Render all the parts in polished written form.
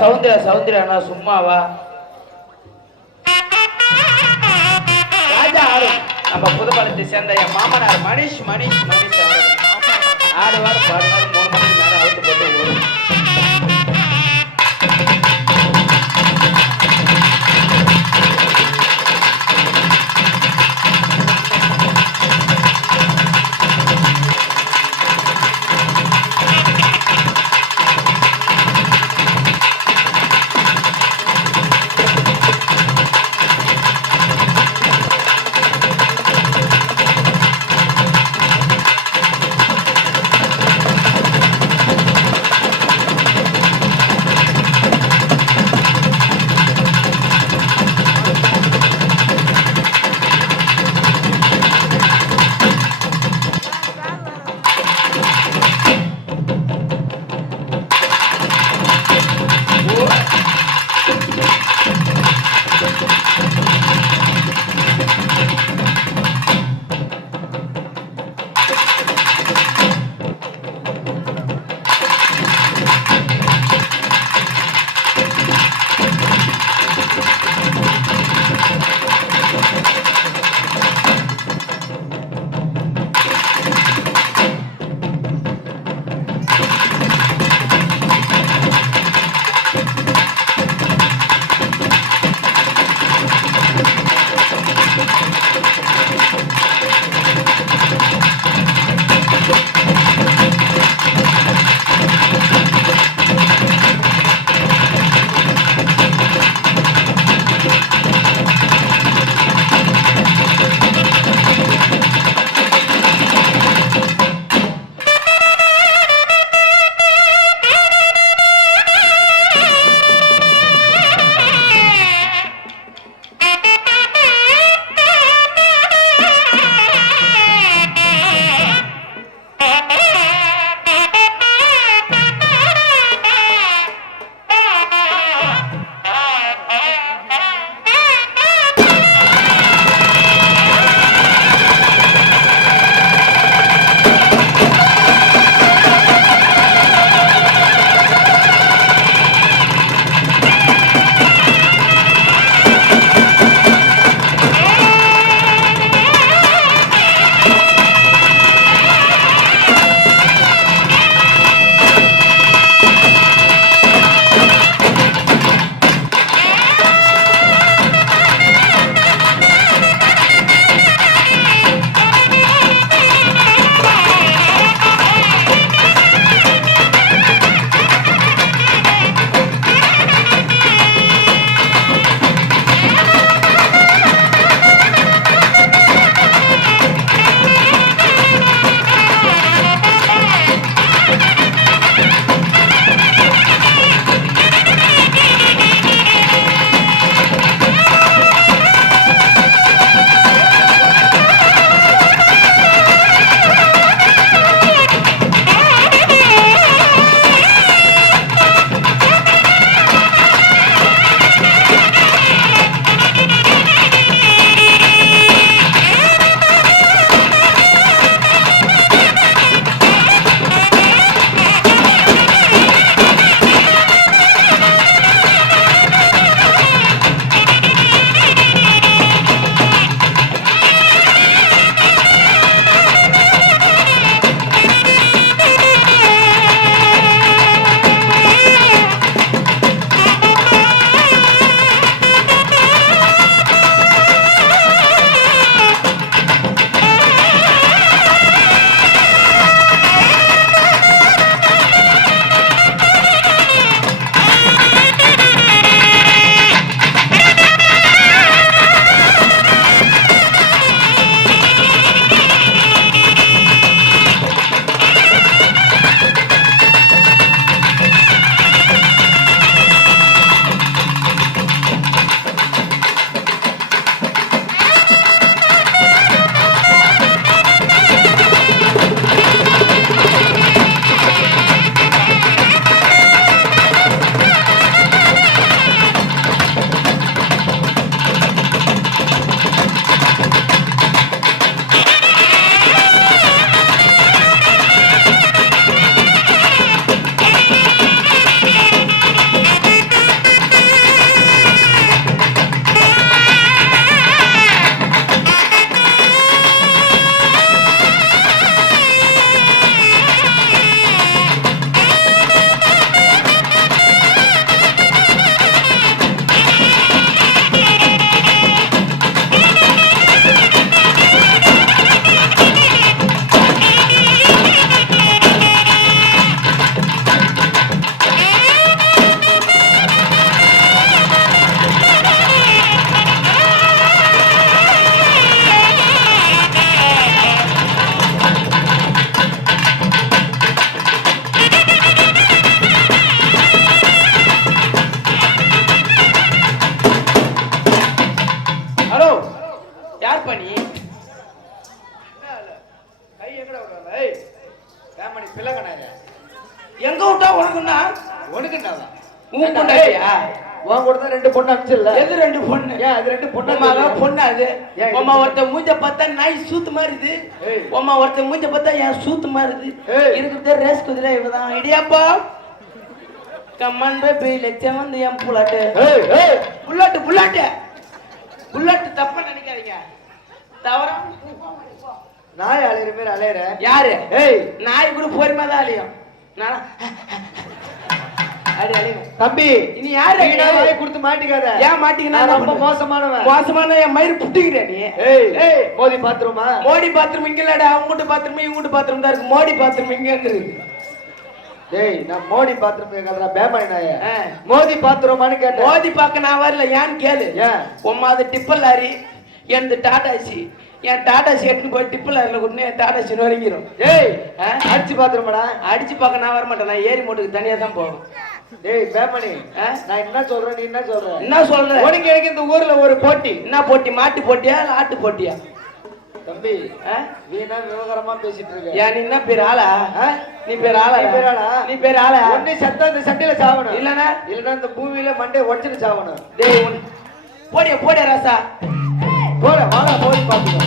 சௌந்தர்யா சௌந்தர்யா சும்மாவா ராஜா ஆடும் நம்ம புதுப்பாலத்தை சேர்ந்த என் மாமனார் மணிஷ் மணிஷ் மணிஷ் ஆடுவார் பாடுவார் 3 மணிக்கு நேரம் அவுத்து போட்டு ஓடும் உனக்குன்னா உனக்குண்டாவா உன் பொண்டாட்டியா உன் கூட தான் 2 பொண்ணு அனுப்பிச்சிடல எது 2 பொண்ணு ஏன் அது 2 பொண்ணு பொண்ணு அது உமா ஒருத்த மூஞ்ச பார்த்தா நாய் சூத்து மாறுது உமா ஒருத்த மூஞ்ச பார்த்தா என் சூத்து மாறுது இருக்கிறதே ரேஸ் குதிரை இவதான் இடியாப்பா கம்மன் பேபி லட்சம் வந்து என் புல்லாட்டு புல்லாட்டு புல்லாட்டு புல்லாட்டு தப்பா நினைக்காதீங்க தவறா நாய் அலையிற பேர் அலையிற யாரு நாய் கூட பொறுமை தான் அலையும் தம்பி நீ யாரு வாய் கொடுத்து மாட்டிக்காத ஏன் மாட்டிக்கினா ரொம்ப மோசமானவன் மோசமான என் மயிறு புட்டிக்கிற நீ மோடி பாத்ரூமா மோடி பாத்ரூம் இங்க இல்லடா அவங்க பாத்ரூம் இவங்க பாத்ரூம் தான் இருக்கு மோடி பாத்ரூம் இங்க இருக்கு டேய் நான் மோடி பாத்ரூம் கேக்குறா பேமாய் நாயே மோடி பாத்ரூமான்னு கேட்டேன் மோடி பாக்க நான் வரல ஏன்னு கேளு உம்மா அது டிப்பல் லாரி எனது டாடாசி என் டாடாசி எடுத்துன்னு போய் டிப்பல் லாரில கொண்டு என் டாடாசி நொறுங்கிரும் அடிச்சு பாத்ரூமாடா அடிச்சு பார்க்க நான் வர மாட்டேன் நான் ஏரி மோட்டுக்கு தனியா தான் போவேன் டேய் பேமணி நான் என்ன சொல்றேன் நீ என்ன சொல்ற என்ன சொல்ற உனக்கு எனக்கு இந்த ஊர்ல ஒரு போட்டி என்ன போட்டி மாட்டு போட்டியா இல்ல ஆட்டு போட்டியா தம்பி வீணா விவகாரமா பேசிட்டு இருக்க ஏன் நீ என்ன பேர் ஆளா நீ பேர் ஆளா நீ பேர் ஆளா ஒண்ணு செத்தா இந்த சண்டையில சாவணும் இல்லனா இந்த பூமியில மண்டே உடைச்சிட்டு சாவணும் டேய் போடியா போடியா ராசா போட வாடா போய் பாத்துக்கோ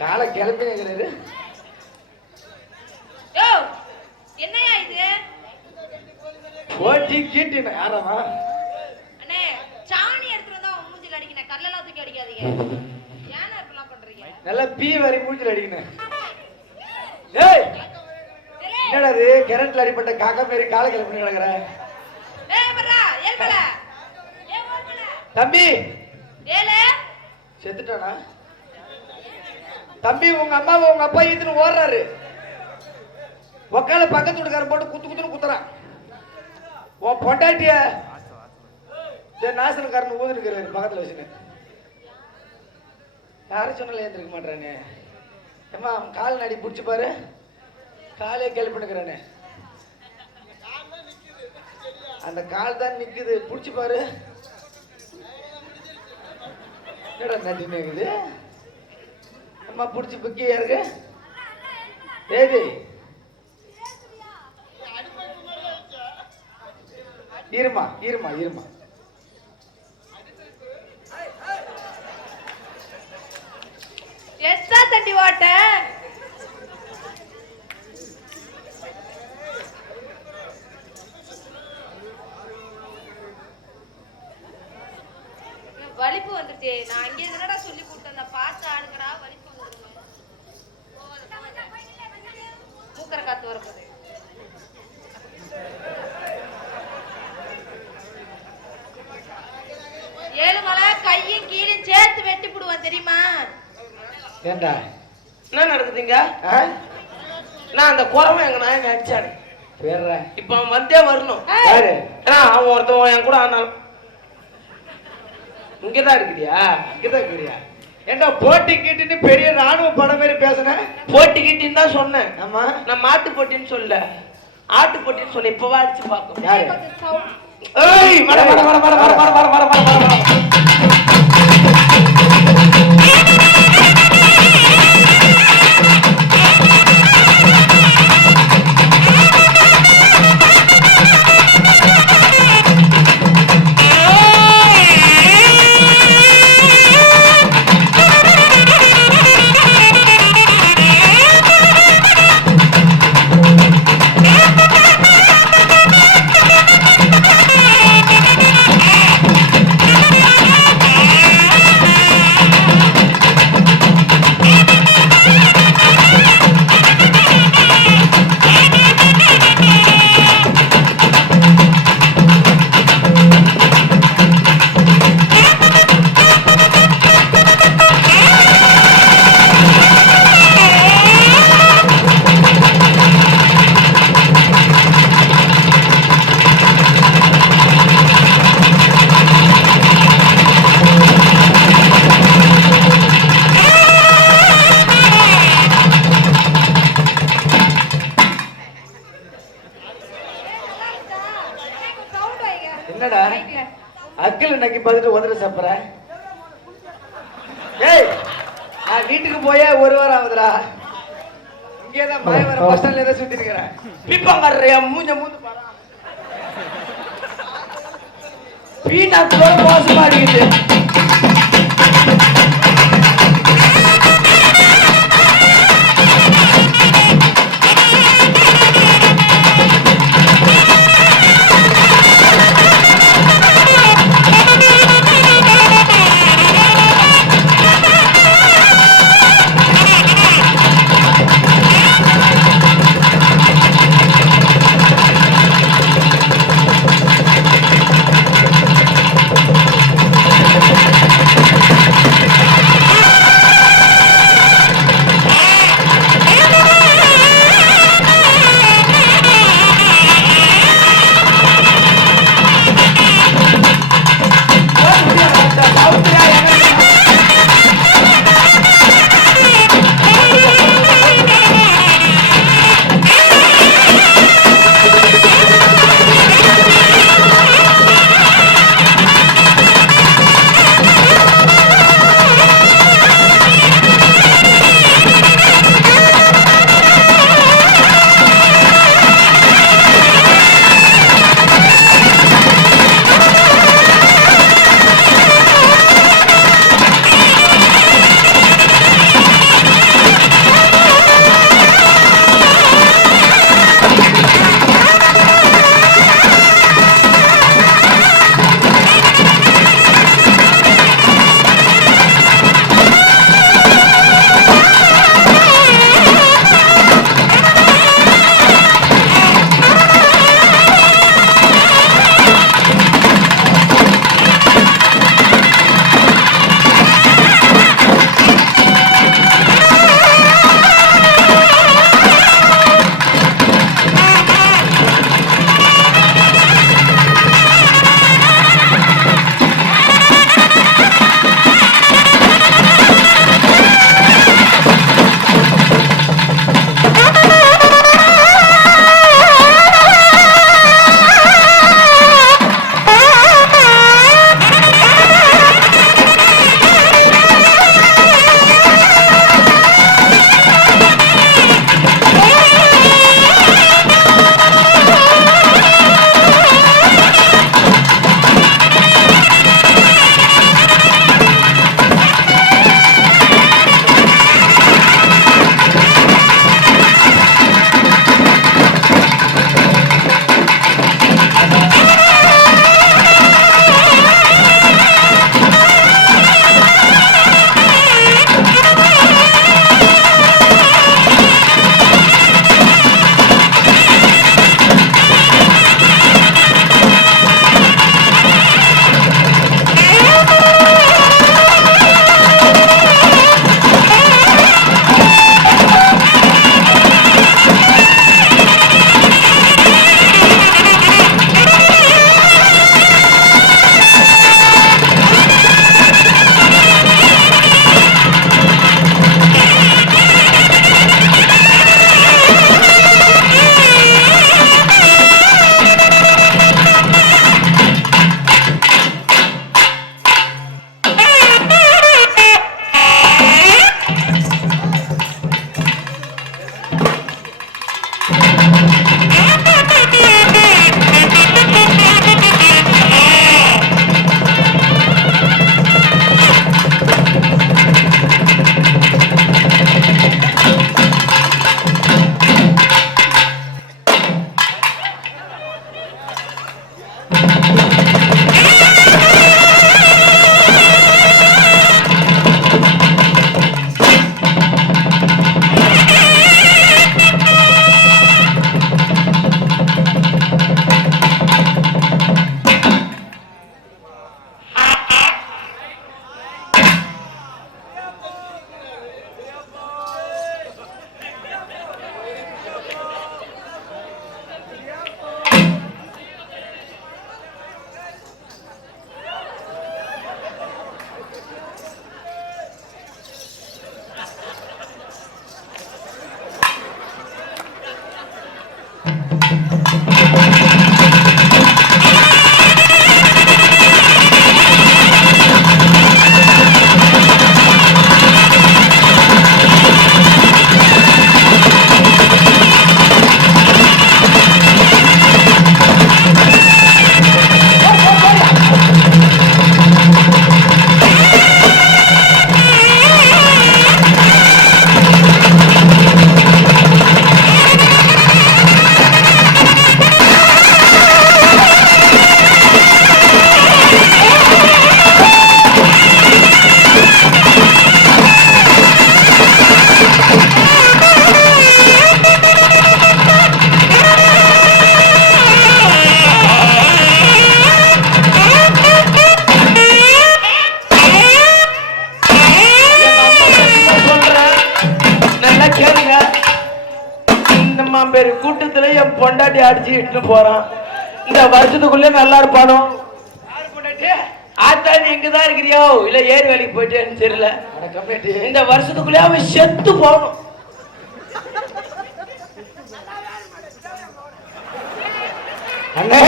காலை கிளம்பி நிற்கிறாரு. என்னையா இது ஓட்டி கீட்டின யாரமா அண்ணே சாணி எடுத்துட்டு வந்தா உன் மூஞ்சில அடிக்கணும் கல்லெல்லாம் தூக்கி அடிக்காதீங்க ஏன்னா இப்படிலாம் பண்றீங்க நல்லா பீ வரி மூஞ்சில அடிக்கணும். ஏய் என்னடா இது கரண்ட்ல அடிப்பட்ட காக்கா மாரி காலை கிளம்பி கிடக்குற. ஏய் பரா ஏல்பல ஏய் ஓல்பல தம்பி ஏலே செத்துட்டானா தம்பி? உங்க அம்மாவை உங்க அப்பா ஈத்துன்னு ஓடுறாரு. உக்கால பக்கத்து வீட்டுக்காரன் போட்டு குத்து குத்துன்னு குத்துறான். உன் பொண்டாட்டிய நாசனக்காரன் ஊதுருக்கிறாரு பக்கத்துல வச்சுன்னு. யாரும் சொன்னால ஏந்திருக்க மாட்டானே. ஏமா அவன் கால் நடி பிடிச்சி பாரு, காலே கேள்வி பண்ணுக்கிறானே. அந்த கால் தான் நிக்குது, பிடிச்சி பாரு. என்னடா நட்டி நிக்குது? அம்மா பிடிச்சி புக்கியா இருக்கு. ஏது இருமா இருமா இருமா. எஸ்டா தண்டி ஓட்ட வலிப்பு வந்துருச்சு. நான் அங்கே என்னடா சொல்லி கூட்டேன், பார்த்து ஆடுங்கடா வலிப்பு வந்துருங்க. மூக்கர காத்து வரப்போது. ஏழுமலை கையும் கீழும் சேர்த்து வெட்டி போடுவான் தெரியுமா? ஏண்டா என்ன நடக்குதுங்க? நான் அந்த குறவை எங்க நாயங்க அடிச்சாடு இப்ப அவன் வந்தே வரணும். அவன் ஒருத்தவன் என் கூட ஆனாலும் இங்கதான் இருக்கிறியா? இங்கதான் இருக்கிறியா? ஏண்டா போட்டி கிட்டுன்னு பெரிய ராணுவ படம் மாதிரி பேசுன. போட்டி கிட்டின்னு தான் சொன்னேன். ஆமா நான் மாட்டு போட்டின்னு சொல்ல, ஆட்டு போட்டின்னு சொன்னேன். இப்பவா அடிச்சு பார்க்கும். ஏய் வர வர வர வர வர வர வர வர வர வர. என்னடா அக்கில் நக்கி பார்த்துட்டு வந்துட்டு சாப்பிட்ற? ஏய் நான் வீட்டுக்கு போயே ஒரு வாரம் ஆகுதுடா. இங்கேதான் மாயவர பஸ் ஸ்டாண்ட்ல ஏதோ சுத்தி இருக்கிறேன். பீப்பாங்கறியா மூஞ்ச மூந்து பாரா. பீனாத்தோட மோசமா இருக்குது. பேரு கூட்டத்துல என் பொண்டாட்டி அடிச்சு இட்டு போறான். இந்த வருஷத்துக்குள்ள நல்லா இருப்பானோ? ஆத்தாடி எங்கதான் இருக்கிறியோ இல்ல ஏரி வேலைக்கு போயிட்டேன்னு தெரியல. இந்த வருஷத்துக்குள்ளே அவன் செத்து போகணும். அண்ணே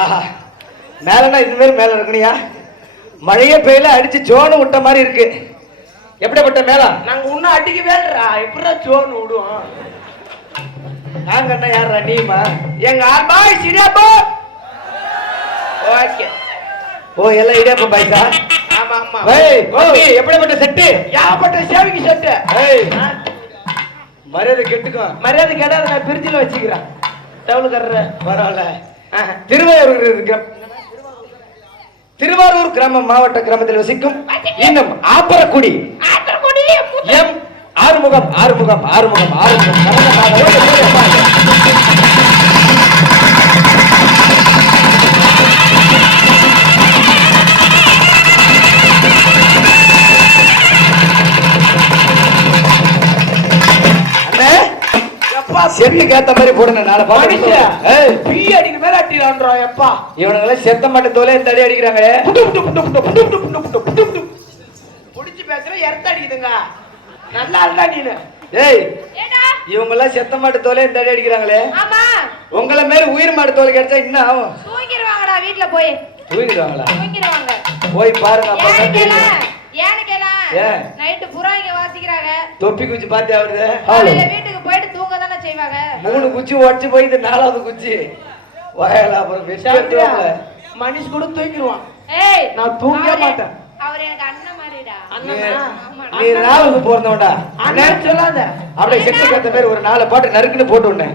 ஆஹா மேலன்னா இது மாதிரி மேல இருக்கணியா? மழையே பெய்யல அடிச்சு ஜோனு விட்ட மாதிரி இருக்கு. எப்படிப்பட்ட மேலம்? நாங்க இன்னும் அடிக்க வேறா எப்படா ஜோனு விடுவோம்? நாங்க என்ன யாரா நீமா? எங்க ஆபாய் சிரியாப்பா. ஓகே. ஓ எல்லாம் இடியாப்பா பாய்ஸா? ஆமா ஆமா. ஏய் ஓபி எப்படிப்பட்ட செட்டு? யாப்பட்ட சேவிக்கு செட்டு. ஏய் மரியாதை கெட்டுக்கோ. மரியாதை கேடாத நான் பிரிட்ஜில வச்சுக்கிறேன். டவுல் கர்ற பரவாயில்ல. திருவாரூர் கிராமம் மாவட்ட கிராமத்தில் வசிக்கும் இன்னும் ஆப்பரக்குடி எம் ஆறுமுகம் ஆறுமுகம் ஆறுமுகம் ஆறுமுகம் செட்டுக்கு ஏத்த மாதிரி போடுங்க. நாளை அடிக்கிற மேல அடிக்கிறான்றோம். எப்பா இவனுங்களை செத்த மட்டும் தோலே இந்த அடி அடிக்கிறாங்க. புடிச்சு பேசுற எர்த்த அடிக்குதுங்க. நல்லா இல்ல நீனு. ஏய் இவங்க எல்லாம் செத்த மாட்டு தோலே இந்த அடி அடிக்கிறாங்களே. ஆமா உங்களை மேல உயிர் மாட்டு தோல் கிடைச்சா என்ன ஆகும்? தூங்கிடுவாங்கடா வீட்டுல போய். தூங்கிடுவாங்களா? தூங்கிடுவாங்க. போய் பாருங்க. நைட்டு புறா இங்க வாசிக்கிறாங்க. தொப்பி குச்சி பாத்தி ஆகுது. வீட்டுக்கு போயிட்டு தூங்க தானே செய்வாங்க. 3 குச்சி உடச்சு போய் இது 4வது குச்சி வயல அப்புறம் மனுஷ் கூட தூங்கிடுவான். ஏய் நான் தூங்கவே மாட்டேன். அவர் எனக்கு அண்ணன் மாதிரிடா. நீ 4வது போறதோடா அண்ணன் சொல்லாத. அப்படியே செட்டுக்கு ஏத்த மாதிரி ஒரு 4 பாட்டு நறுக்குன்னு போட்டு விட்டேன்.